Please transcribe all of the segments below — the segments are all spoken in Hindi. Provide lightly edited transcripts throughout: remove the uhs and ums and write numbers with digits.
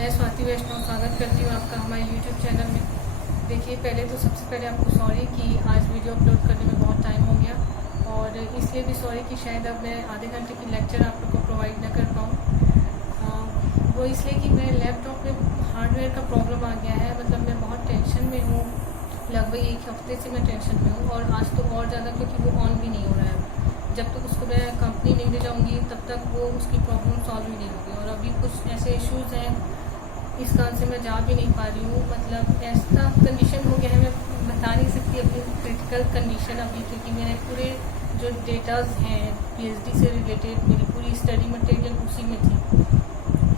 मैं स्वाति वैष्णव स्वागत करती हूँ आपका हमारे YouTube चैनल में। देखिए, पहले तो सबसे पहले आपको सॉरी कि आज वीडियो अपलोड करने में बहुत टाइम हो गया, और इसलिए भी सॉरी कि शायद अब मैं आधे घंटे की लेक्चर आप लोग को प्रोवाइड न कर पाऊँ। वो इसलिए कि मेरे लैपटॉप में हार्डवेयर का प्रॉब्लम आ गया है। मतलब मैं बहुत टेंशन में हूँ, लगभग एक हफ्ते से मैं टेंशन में हूँ, और आज तो और ज़्यादा, क्योंकि वो ऑन भी नहीं हो रहा है। जब तक उसको मैं कंपनी नहीं ले जाऊँगी तब तक वो उसकी प्रॉब्लम सॉल्व ही नहीं होगी। और अभी कुछ ऐसे इश्यूज़ हैं, इस कारण से मैं जा भी नहीं पा रही हूँ। मतलब ऐसा कंडीशन हो गया है, मैं बता नहीं सकती अपनी क्रिटिकल कंडीशन अभी, क्योंकि मेरे पूरे जो डेटाज हैं PhD से रिलेटेड, मेरी पूरी स्टडी मटेरियल उसी में थी।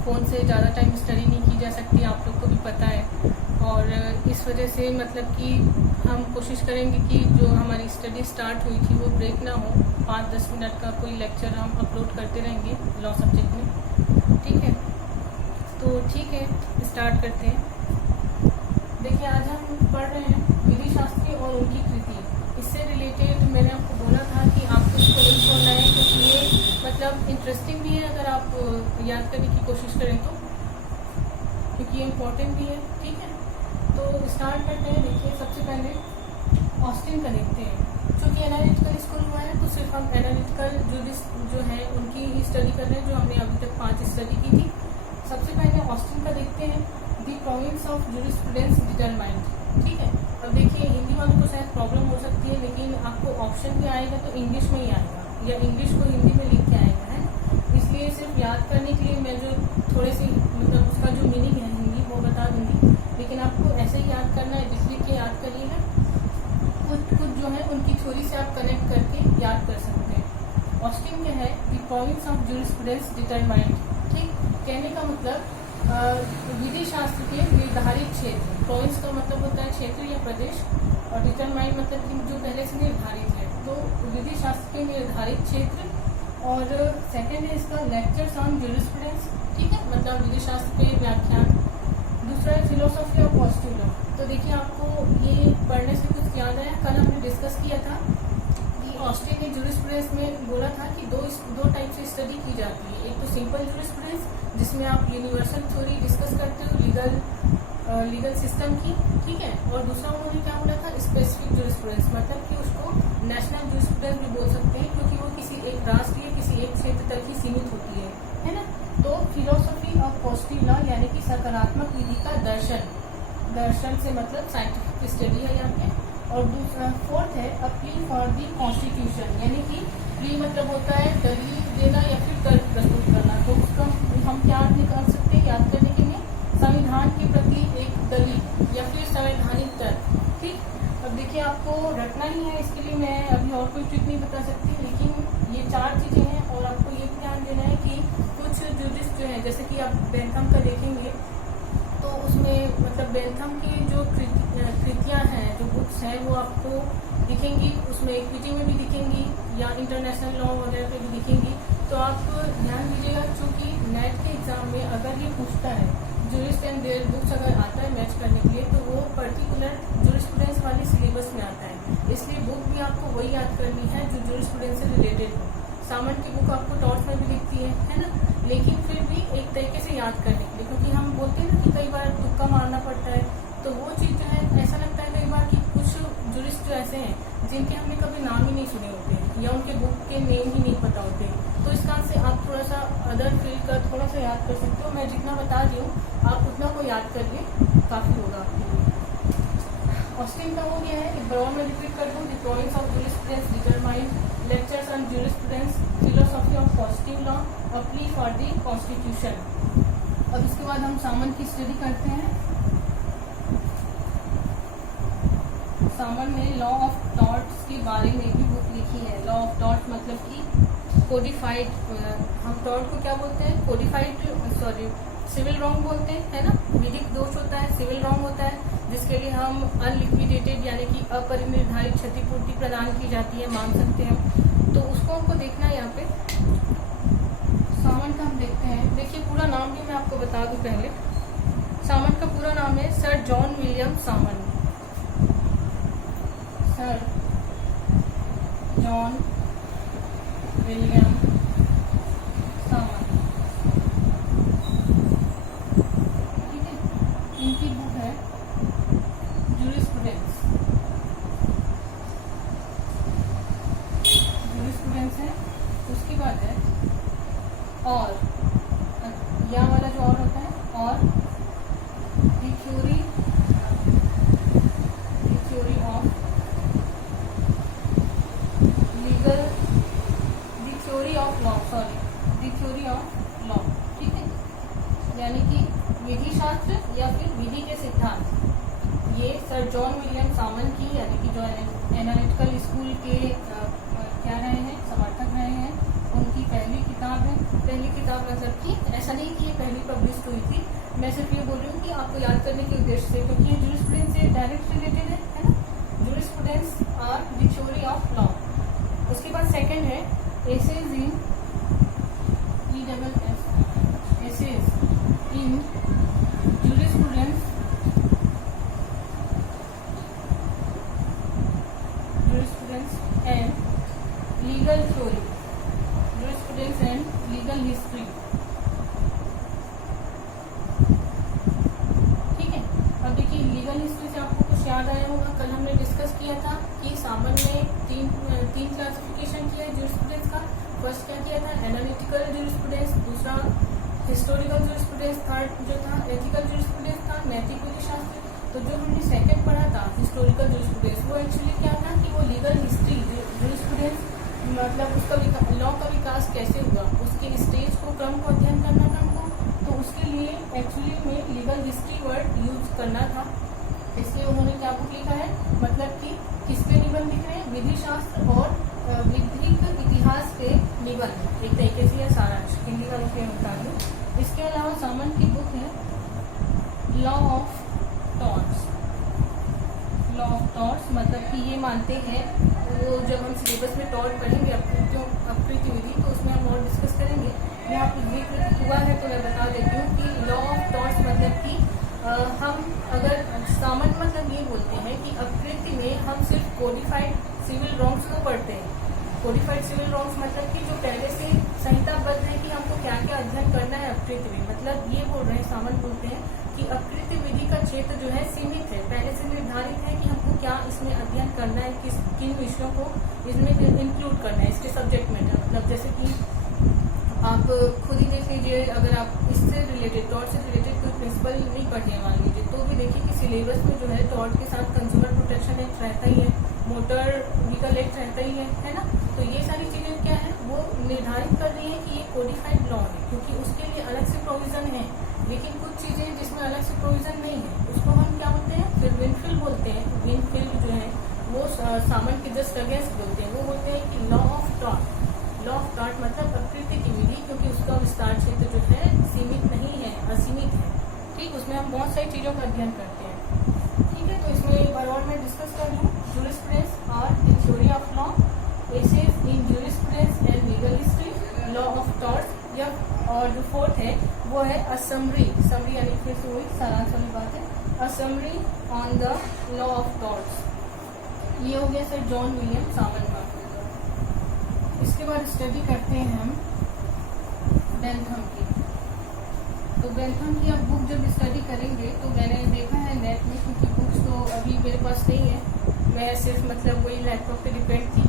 फ़ोन से ज़्यादा टाइम स्टडी नहीं की जा सकती, आप लोग को भी पता है। और इस वजह से मतलब कि हम कोशिश करेंगे कि जो हमारी स्टडी स्टार्ट हुई थी वो ब्रेक ना हो। 5-10 मिनट का कोई लेक्चर हम अपलोड करते रहेंगे लॉ सब्जेक्ट में, ठीक है? तो ठीक है, स्टार्ट करते हैं। देखिए, आज हम पढ़ रहे हैं विधि शास्त्री और उनकी कृति। इससे रिलेटेड मैंने आपको बोला था कि आपको इसको नहीं छोड़ना है, क्योंकि ये मतलब इंटरेस्टिंग भी है अगर आप याद करने की कोशिश करें तो, क्योंकि ये इम्पोर्टेंट भी है, ठीक है? तो स्टार्ट करते हैं। देखिए, सबसे पहले ऑस्टिन का देखते हैं। क्योंकि एनालिटिकल स्कूल हुआ है तो सिर्फ हम एनालिटिकल जो है उनकी ही स्टडी कर रहे हैं, जो हमने अभी तक 5 स्टडी की थी। सबसे पहले ऑस्टिन का देखते हैं, the province of jurisprudence determined, ठीक है? अब देखिए, हिंदी वालों को शायद प्रॉब्लम हो सकती है, लेकिन आपको ऑप्शन भी आएगा तो इंग्लिश में ही आएगा, या इंग्लिश को हिंदी में लिख के आएगा, है। इसलिए सिर्फ याद करने के लिए मैं जो थोड़े से मतलब उसका जो मीनिंग है हिंदी वो बता दूंगी, लेकिन आपको ऐसे ही याद करना है, लिख के याद करिएगा। कुछ जो है उनकी थ्योरी से आप कनेक्ट करके याद कर सकते हैं। ऑस्टिन क्या है? The province of jurisprudence determined, ठीक? कहने का मतलब विधि शास्त्र के निर्धारित क्षेत्र। प्रोविंस का मतलब होता है क्षेत्र या प्रदेश, और डिटरमाइंड मतलब कि जो पहले से निर्धारित है। तो विधि शास्त्र के निर्धारित क्षेत्र, और सेकेंड है इसका लेक्चर्स ऑन जूरिस्प्रूडेंस, ठीक है? मतलब विधि शास्त्र के व्याख्यान। दूसरा है फिलोसॉफी ऑफ पॉजिटिव लॉ। तो देखिए, आपको ये पढ़ने से कुछ याद है, कल हमने डिस्कस किया था कि ऑस्टिन ने जूरिस्प्रूडेंस में बोला था कि दो टाइप से स्टडी की जाती है। एक तो सिंपल जूरिस्प्रूडेंस, जिसमें आप यूनिवर्सल थ्योरी डिस्कस करते हो लीगल सिस्टम की, ठीक है? और दूसरा उन्होंने क्या बोला था? स्पेसिफिक जूरिस्प्रूडेंस, मतलब कि उसको नेशनल जूरिस्प्रूडेंस भी बोल सकते हैं, क्योंकि वो किसी एक राष्ट्र या किसी एक क्षेत्र तक ही सीमित होती है ना? तो फिलोसॉफी ऑफ पॉजिटिव लॉ यानी कि सकारात्मक विधि का दर्शन से मतलब साइंटिफिक स्टडी है यहाँ पे। और दूसरा फोर्थ है अपील फॉर दी कॉन्स्टिट्यूशन, यानी कि प्ली मतलब होता है दलील देना या फिर तर्क प्रस्तुत करना। तो उसका हम क्या निकाल सकते हैं याद करने के लिए? संविधान के प्रति एक दलील या फिर संवैधानिक तर्क, ठीक? अब देखिए, आपको रटना ही है, इसके लिए मैं अभी और कोई ट्रिक नहीं बता सकती, लेकिन ये 4 चीजें हैं। और आपको ये भी ध्यान देना है कि कुछ जूरिस्ट जो है, जैसे कि आप बेंथम का देखेंगे तो उसमें मतलब बेंथम की जो कृतियाँ हैं, जो बुक्स हैं, वो आपको दिखेंगी, उसमें इक्विटी में भी दिखेंगी या इंटरनेशनल लॉ वगैरह पे भी दिखेंगी। तो आप ध्यान दीजिएगा, क्योंकि नेट के एग्जाम में अगर ये पूछता है जूरिस्ट एंड देयर बुक्स अगर आता है मैच करने के लिए, तो वो पर्टिकुलर जूरिस्प्रूडेंस वाली सिलेबस में आता है। इसलिए बुक भी आपको वही याद करनी है जो जूरिस्प्रूडेंस से रिलेटेड हो। सामन की बुक आपको टॉर्च में भी दिखती है ना? लेकिन फिर भी एक तरीके से याद करने के लिए, क्योंकि हम बोलते हैं ना कि कई बार तुक्का मारना पड़ता है, तो वो चीज़ जो है ऐसा लगता है कई बार कि कुछ जूरिस्ट जो ऐसे हैं जिनके हमने कभी नाम ही नहीं सुने होते, या उनके बुक के नेम ही नहीं पता होते। तो इस कारण से आप थोड़ा सा अदर फील्ड का थोड़ा सा याद कर सकते हो। मैं जितना बता रही हूँ आप उतना को याद करिए, काफ़ी होगा आपके लिए। ऑस्टिन का हो गया है, एक बार मैं रिपीट कर दूँ, the province of jurisprudence determined, lectures on jurisprudence, philosophy of positive law, और प्ली फॉर दी कॉन्स्टिट्यूशन। अब इसके बाद हम सामन की स्टडी करते हैं। सामन ने लॉ ऑफ टॉर्ट्स के बारे में भी बुक लिखी है। लॉ ऑफ टॉर्ट मतलब कि कोडिफाइड, हम टॉर्ट को क्या बोलते हैं? कोडिफाइड, सॉरी, सिविल रॉन्ग बोलते हैं, है ना? विधिक दोष होता है, सिविल रॉन्ग होता है, जिसके लिए हम अनलिक्विडेटेड यानी कि अपरिनिर्धारित क्षतिपूर्ति प्रदान की जाती है, मान सकते हैं। तो उसको हमको देखना है यहाँ पे। सामन का हम देखते हैं। देखिए, पूरा नाम भी मैं आपको बता दूं पहले। सामन का पूरा नाम है सर जॉन विलियम सामन। सर जॉन विलियम सामन। यानी कि विधि शास्त्र या फिर विधि के सिद्धांत, ये सर जॉन विलियम सामन की, यानी कि जो एनालिटिकल स्कूल के क्या रहे हैं, समर्थक रहे हैं, उनकी पहली किताब है। पहली किताब मतलब कि ऐसा नहीं कि ये पहली पब्लिश हुई थी, मैं सिर्फ ये बोल रही हूँ कि आपको याद करने के उद्देश्य से, क्योंकि ये जूरिस्प्रूडेंस से डायरेक्ट रिलेटेड है ना। Jurisprudence or the theory of law. उसके बाद सेकंड है essays in essays in jurisprudence and legal theory, jurisprudence and legal history. ठीक है, अब देखिए लीगल हिस्ट्री से आपको कुछ याद आया होगा, कल हमने डिस्कस किया था कि सामन ने तीन क्लासिफिकेशन किया है जूरिस्प्रूडेंस का। फर्स्ट क्या किया था, एनालिटिकल जूरिस्प्रूडेंस, दूसरा हिस्टोरिकल जूरिस्प्रूडेंस, थर्ड जो था एथिकल जूरिस्प्रूडेंस था, नैतिक विधि शास्त्र। तो जो हमने सेकंड पढ़ा था हिस्टोरिकल जूरिस्प्रूडेंस, वो एक्चुअली क्या था कि वो लीगल हिस्ट्री जूरिस्प्रूडेंस, मतलब उसका लॉ का विकास कैसे हुआ, उसके स्टेज को, क्रम को अध्ययन करना था हमको। तो उसके लिए एक्चुअली में लीगल हिस्ट्री वर्ड यूज करना था, इसलिए उन्होंने क्या बुक लिखा है, मतलब कि किसके निबंध लिख रहे हैं, विधि शास्त्र और विधिक इतिहास के निबंध, एक तरीके से यह सारांश हिंदी का लिखे बता दूं। इसके अलावा सामन की बुक है law of torts. Law of torts मतलब कि ये मानते हैं, वो जब हम सिलेबस में टॉर्ट पढ़ेंगे अपकृत्य विधि, तो उसमें हम और डिस्कस करेंगे। यहाँ पर जिक्र हुआ है तो मैं बता देती हूँ कि लॉ ऑफ टॉर्ट्स मतलब कि हम अगर सामान्य मतलब ये बोलते हैं कि अपकृत्य में हम सिर्फ कोडिफाइड सिविल रॉन्ग्स को पढ़ते हैं। कोडिफाइड सिविल रॉन्ग्स मतलब कि जो पहले से संहिताबद्ध है कि हमको क्या क्या अध्ययन करना है अपकृत्य में, मतलब ये बोल रहे हैं, सामान्य बोलते हैं कि अपकृत्य विधि का क्षेत्र जो है सीमित है, पहले से निर्धारित है कि हमको क्या इसमें अध्ययन करना है, किन विषयों को इसमें इंक्लूड करना है इसके सब्जेक्ट में। मतलब जैसे कि आप खुद ही देख लीजिए, अगर आप इससे रिलेटेड टॉर्ट से रिलेटेड कोई प्रिंसिपल नहीं पढ़े मान लीजिए, तो भी देखिए कि सिलेबस में जो है टॉर्ट के साथ कंज्यूमर प्रोटेक्शन एक्ट रहता ही है, मोटर व्हीकल एक्ट रहता ही है ना। तो ये सारी चीजें क्या है, वो निर्धारित कर रही है कि ये कोडिफाइड लॉ है, क्योंकि उसके लिए अलग से प्रोविजन है। लेकिन कुछ चीजें जिसमें अलग से प्रोविजन नहीं है, उसको हम क्या बोलते हैं, फिर विनफिल बोलते हैं। विनफिल जो है वो सामन के जस्ट अगेंस्ट बोलते हैं, वो बोलते हैं कि law of tort. Law of tort मतलब अपकृत्य की विधि, क्योंकि उसका विस्तार क्षेत्र जो है सीमित नहीं है, असीमित है। ठीक, उसमें हम बहुत सारी चीजों का अध्ययन करते हैं। ठीक है, तो इसमें ओवरऑल मैं डिस्कस कर लूँ, जूरिस्प्रूडेंस और the theory of law, essays in jurisprudence and legal history, law of torts, या और जो फोर्थ है वो है अ समरी यानी फिर से वही सारांश वाली बात है, a summary on the law of torts. ये हो गया सर जॉन विलियम सामन का। इसके बाद स्टडी करते हैं हम बेंथम की। तो बेंथम की अब बुक जब स्टडी करेंगे तो मैंने देखा है नेट में, क्योंकि बुक्स तो अभी मेरे पास नहीं है, मैं सिर्फ मतलब वही लैपटॉप पे डिपेंड थी।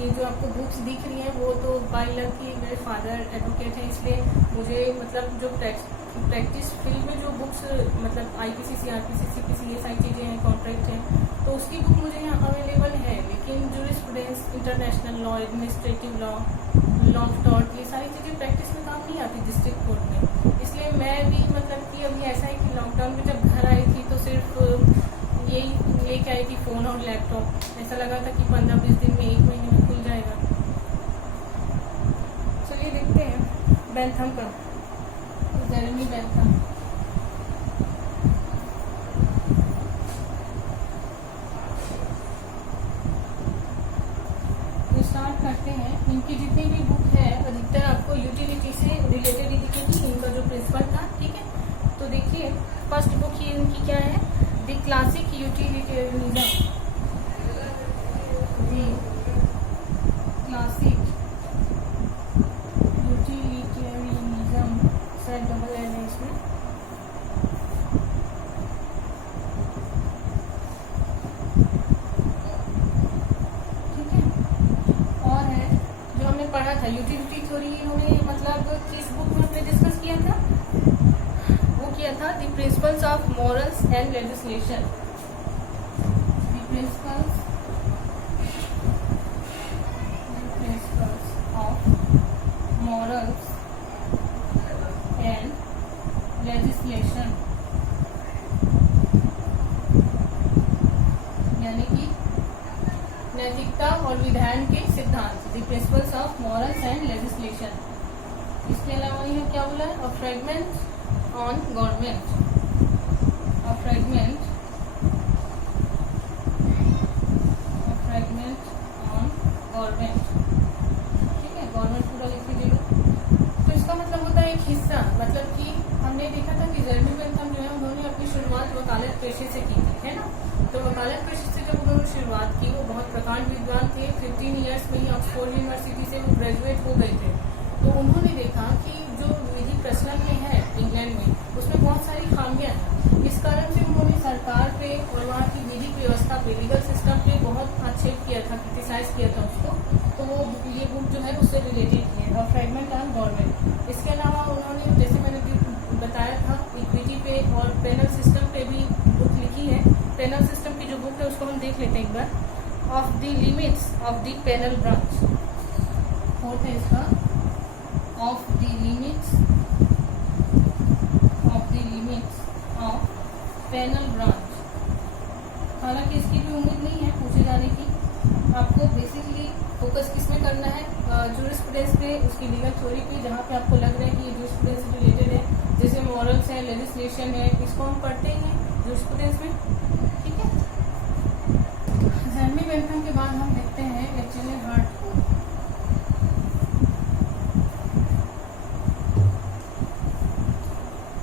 ये जो आपको बुक्स दिख रही हैं वो तो बाई लक की मेरे फादर एडवोकेट हैं, इसलिए मुझे मतलब जो प्रैक्टिस फील्ड में जो बुक्स मतलब IPCC, RPC, CPC ये सारी चीज़ें हैं, कॉन्ट्रैक्ट हैं, तो उसकी बुक मुझे यहाँ अवेलेबल है। लेकिन jurisprudence, international law, administrative law, law of tort, ये सारी चीज़ें प्रैक्टिस में काम नहीं आती डिस्ट्रिक्ट कोर्ट में। इसलिए मैं भी मतलब कि अभी ऐसा है कि लॉकडाउन में जब घर आई थी तो सिर्फ यही लेके आई थी, फ़ोन और लैपटॉप। ऐसा लगा था कि 15-20 दिन में, 1 महीने में खुल जाएगा। चलिए देखते हैं बेंथम का, जेरेमी बेंथम। स्टार्ट करते हैं। इनकी जितनी भी बुक है अधिकतर आपको यूटिलिटी से रिलेटेड ही दिखेगी, इनका जो प्रिंसिपल था। ठीक है, तो देखिए फर्स्ट बुक ही इनकी क्या है, the classic utilitarianism. Classic utilitarianism शायद डबल एल है इसमें। ठीक है, और है जो हमने पढ़ा था यूटिलिटी थ्योरी, इन्होंने मतलब किस बुक में हमने डिस्कस किया था, वो किया था the principles of morals and legislation. The principles of morals and legislation, यानी कि नैतिकता और विधान के सिद्धांत, the principles of morals and legislation. इसके अलावा ये क्या बोला है, अ fragment on government, a fragment on government, ठीक है, गवर्नमेंट पूरा लिख लीजिएगा। तो इसका मतलब होता है एक हिस्सा, मतलब कि हमने देखा था कि जेरेमी बेंथम जो है उन्होंने अपनी शुरुआत वकालत पेशे से की थी, है ना। तो वकालत पेशे से जब उन्होंने शुरुआत की, वो बहुत प्रकांड विद्वान थे, 15 ईयर्स में ही ऑक्सफोर्ड यूनिवर्सिटी से वो ग्रेजुएट हो गए थे। तो उन्होंने देखा कि जो विधि प्रचलन में है इंग्लैंड में, उसमें बहुत सारी खामियां हैं। इस कारण से उन्होंने सरकार पे और वहाँ की विधिक व्यवस्था पे, लीगल सिस्टम पे बहुत आक्षेप किया था, क्रिटिसाइज किया था उसको। तो वो ये बुक जो है उससे रिलेटेड है, अ फ्रेगमेंट ऑन गवर्नमेंट। इसके अलावा उन्होंने, जैसे मैंने बताया था, इक्विटी पे और पेनल सिस्टम पे भी बुक लिखी है। पेनल सिस्टम की जो बुक है उसको हम देख लेते हैं एक बार। Of the limits of the penal branch, fourth है इसका, of the limits of penal branch. हालांकि इसकी भी उम्मीद नहीं है पूछे जाने की, आपको बेसिकली फोकस किसमें करना है, जूरिस्प्रूडेंस पे, उसकी लीगल थ्योरी पे, जहाँ पे आपको लग रहा है कि ये जूरिस्प्रूडेंस से रिलेटेड है, जैसे मॉरल्स है, लेजिस्लेशन है, इसको हम पढ़ते ही हैं जूरिस्प्रूडेंस में, ठीक है। जेरेमी बेंथम के बाद हम देखते हैं एच.एल.ए. हार्ट को।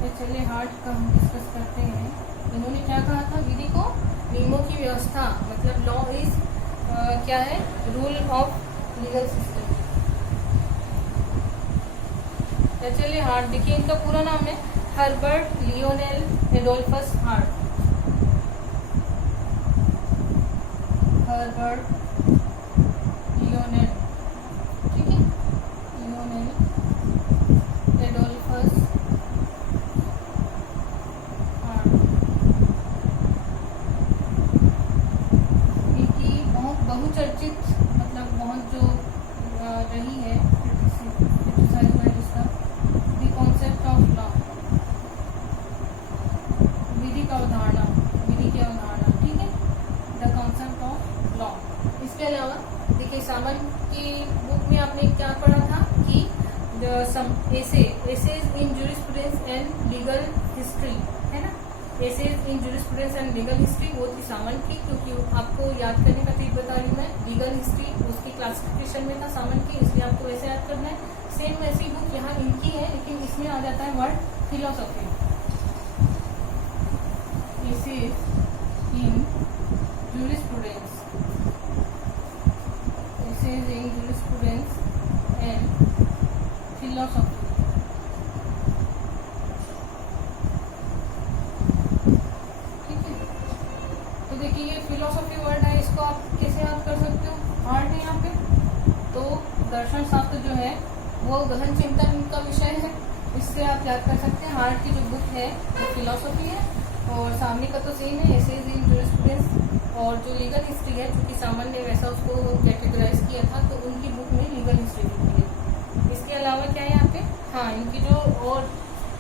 एच.एल.ए. हार्ट का हम डिस्कस करते हैं। इन्होंने क्या कहा था, विधि को नियमों की व्यवस्था, मतलब लॉ इज क्या है, rule of legal system. H L A. Hart, देखिए इनका पूरा नाम है Herbert Lionel Adolphus Hart. Herbert Lionel, ठीक है, लियोनेल एडोल्फस हार्ट। इनकी बहुत बहुचर्चित, मतलब बहुत जो रही है क्रिटिसाइज हुआ है जिसका, द कॉन्सेप्ट ऑफ लॉ, विधि का अवधारणा, विधि की अवधारणा, ठीक है, द कॉन्सेप्ट ऑफ लॉ। इसके अलावा देखिए सामन की बुक में आपने क्या पढ़ा था कि essays in jurisprudence and legal history, है ना, essays in jurisprudence and legal history, वो थी सामन की, क्योंकि आपको याद करने का ट्रिक बता रही हूँ मैं, लीगल हिस्ट्री उसकी क्लासिफिकेशन में था सामन की, इसलिए आपको वैसे याद करना है। सेम वैसी बुक यहाँ इनकी है, लेकिन इसमें आ जाता है word philosophy, essays in jurisprudence, essays in jurisprudence and philosophy, ठीक है। तो देखिए ये फिलोसॉफी वर्ड है, इसको आप कैसे याद कर सकते हो, हार्ट है यहाँ पे, तो दर्शन शास्त्र जो है वो गहन चिंतन का विषय है, इससे आप याद कर सकते हैं। हार्ट की जो बुक है वो फिलोसॉफी है, और सामने का तो सेम है, एसेज इन जूरिस्प्रूडेंस, और जो लीगल हिस्ट्री है, क्योंकि सामन ने वैसा उसको कैटेगराइज किया था, तो उनकी बुक में लीगल हिस्ट्री लिखी है। इसके अलावा क्या है यहाँ पे, हाँ, इनकी जो और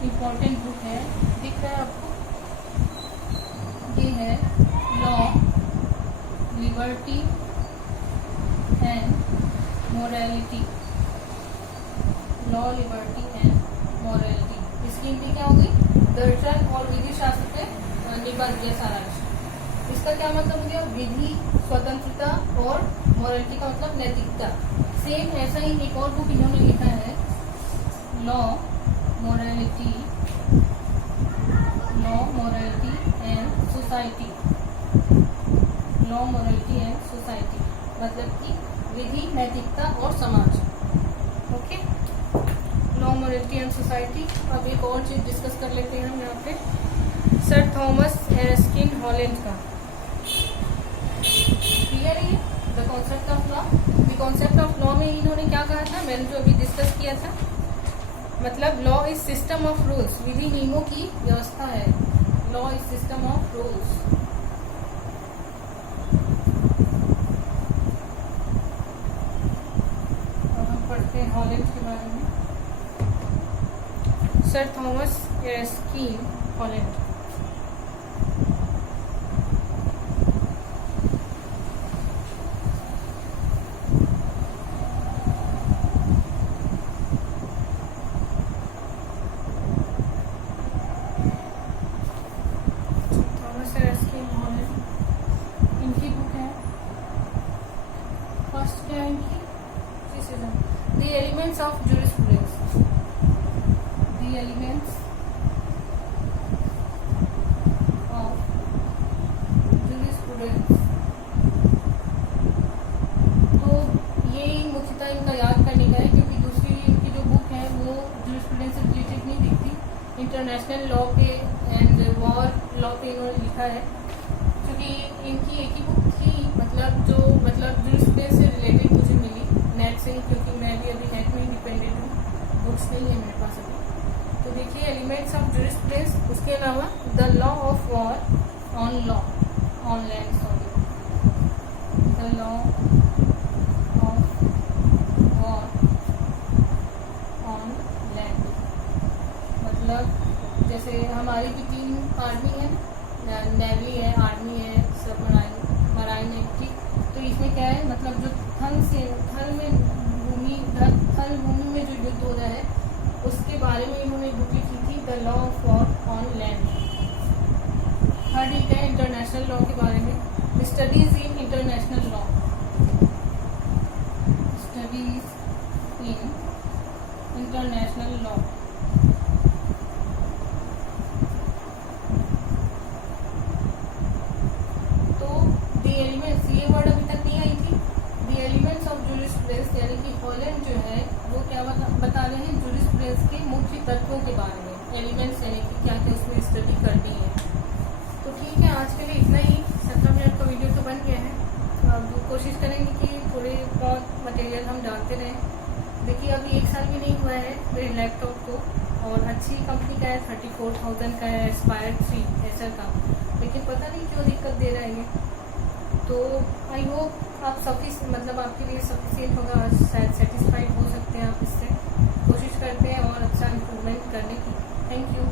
इम्पोर्टेंट बुक है, दिख रहा है आपको, ये है law, liberty and morality, law, liberty and morality. इसकी इनकी क्या होगी, दर्शन और विधि शास्त्र पे निबंध या सारांश। इसका क्या मतलब हो गया, विधि स्वतंत्रता और मोरालिटी का मतलब नैतिकता। सेम ऐसा ही एक और बुक इन्होंने लिखा है, law, morality and society, law, morality and society, मतलब कि विधि, नैतिकता और समाज, okay. Law, morality and society. अब एक और चीज डिस्कस कर लेते हैं हम यहाँ पे, सर थॉमस एरस्किन हॉलैंड का, क्लियर है the concept of law. The concept of law में इन्होंने क्या कहा था, मैंने जो अभी डिस्कस किया था, मतलब law is system of rules, विधि नियमों की व्यवस्था है, law is system of rules. अब हम पढ़ते हैं हॉलैंड के बारे में। Sir Thomas Erskine Holland. इनकी बुक है, फर्स्ट क्या है इनकी, the elements of jurisprudence, the elements of jurisprudence. तो ये मुख्यतः इनका याद करने का है, क्योंकि दूसरी इनकी जो बुक है वो जूरिस्प्रूडेंस से रिलेटेड नहीं दिखती, इंटरनेशनल लॉ पे एंड वॉर लॉ पे इन्होंने लिखा है। क्योंकि इनकी एक ही बुक थी, मतलब जूरिस्प्रूडेंस से रिलेटेड मुझे मिली नेट से, क्योंकि मैं भी अभी नेट में ही डिपेंडेंट हूँ, बुक्स नहीं है मेरे पास अभी। तो देखिए एलिमेंट्स ऑफ जूरिस्प्रूडेंस, उसके अलावा the law of war on land, the law of war on land. मतलब जैसे हमारी भी 3 आर्मी है, नेवी है, आर्मी है, सब मराइन है, ठीक। तो इसमें क्या है, मतलब जो थल भूमि में जो युद्ध हो रहा है उसके बारे में इन्होंने बुक लिखी थी, the law of war on land. Third एक है इंटरनेशनल लॉ के बारे में, studies in international law, studies in international law. ये वर्ड अभी तक नहीं आई थी, द एलिमेंट्स ऑफ जूरिस्प्रूडेंस, यानी कि हॉलैंड जो है वो क्या बता रहे हैं, जूरिस्प्रूडेंस के मुख्य तत्वों के बारे में, एलिमेंट्स यानी कि क्या क्या उसमें स्टडी करनी है। तो ठीक है, आज के लिए इतना ही, 17 मिनट का वीडियो तो बन गया है। अब कोशिश करेंगे कि थोड़े बहुत मटेरियल हम डालते रहें। देखिए अभी 1 साल भी नहीं हुआ है मेरे लैपटॉप को, और अच्छी कंपनी का है, 34,000 का है, एस्पायर 3 एसर का, लेकिन पता नहीं क्यों दिक्कत दे रहा है ये। तो आई होप आप आपके लिए सफिशिएंट होगा, शायद सेटिस्फाइड हो सकते हैं आप इससे। कोशिश करते हैं और अच्छा इम्प्रूवमेंट करने की। Thank you.